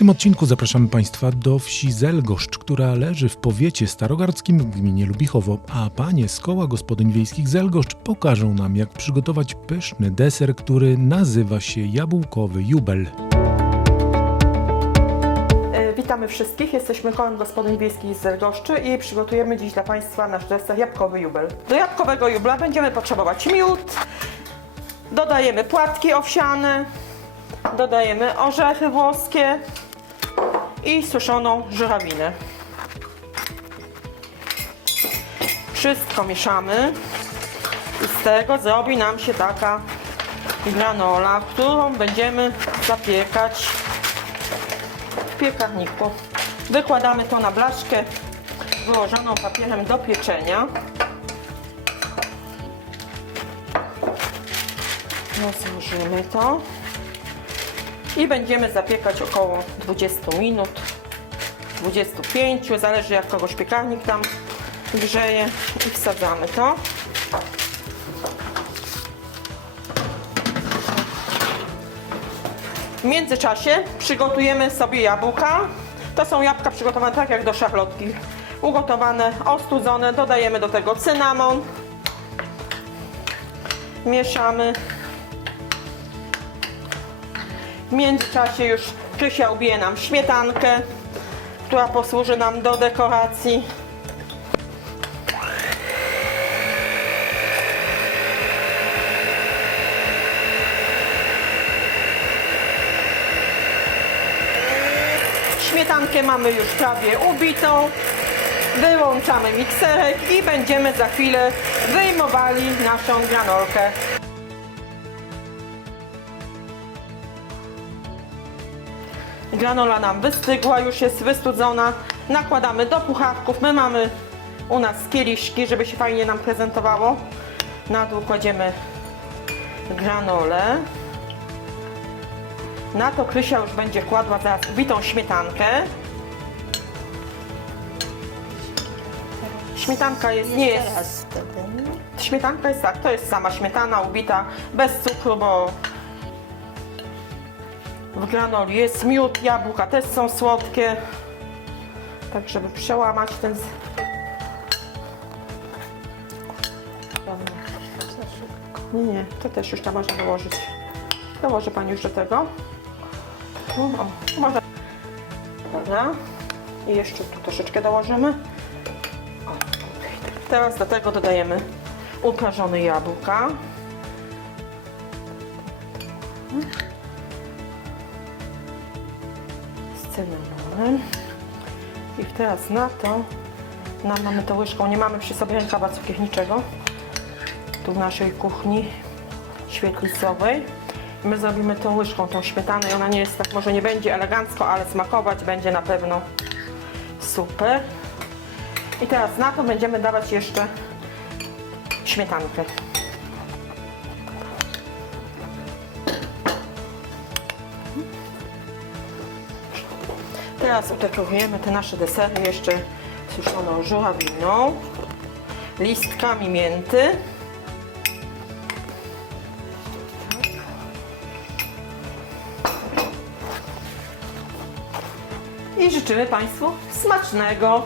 tym odcinku zapraszamy Państwa do wsi Zelgoszcz, która leży w powiecie starogardzkim w gminie Lubichowo, a panie z koła gospodyń wiejskich Zelgoszcz pokażą nam, jak przygotować pyszny deser, który nazywa się jabłkowy jubel. E, Witamy wszystkich, jesteśmy kołem gospodyń wiejskich z Zelgoszczy i przygotujemy dziś dla Państwa nasz deser jabłkowy jubel. Do jabłkowego jubla będziemy potrzebować miód, dodajemy płatki owsiane, dodajemy orzechy włoskie i suszoną żurawinę. Wszystko mieszamy i z tego zrobi nam się taka granola, którą będziemy zapiekać w piekarniku. Wykładamy to na blaszkę wyłożoną papierem do pieczenia. Rozłożymy to i będziemy zapiekać około 20 minut, 25, zależy jak kogoś piekarnik tam grzeje i wsadzamy to. W międzyczasie przygotujemy sobie jabłka. To są jabłka przygotowane tak jak do szarlotki. Ugotowane, ostudzone. Dodajemy do tego cynamon. Mieszamy. W międzyczasie już Krysia ubije nam śmietankę, która posłuży nam do dekoracji. Śmietankę mamy już prawie ubitą. Wyłączamy mikserek i będziemy za chwilę wyjmowali naszą granolkę. Granola nam wystygła, już jest wystudzona. Nakładamy do pucharków. My mamy u nas kieliszki, żeby się fajnie nam prezentowało. Na dół kładziemy granolę. Na to Krysia już będzie kładła zaraz ubitą śmietankę. Śmietanka jest, nie jest, śmietanka jest tak, to jest sama śmietana ubita, bez cukru, bo w granoli jest miód, jabłka też są słodkie. Tak, żeby przełamać ten... z- Nie, nie, to też już tam można dołożyć. Dołoży Pani już do tego. O, o, można. Dobra. I jeszcze tu troszeczkę dołożymy. O. Teraz do tego dodajemy uprażone jabłka. Cynamonem. I teraz na to nam mamy to łyżką, nie mamy przy sobie rękawa cukierniczego tu w naszej kuchni świetlicowej. My zrobimy tą łyżką, tą śmietanę i ona nie jest tak, może nie będzie elegancko, ale smakować będzie na pewno super. I teraz na to będziemy dawać jeszcze śmietankę. Teraz udekorujemy te nasze desery jeszcze suszoną żurawiną, listkami mięty. I życzymy Państwu smacznego.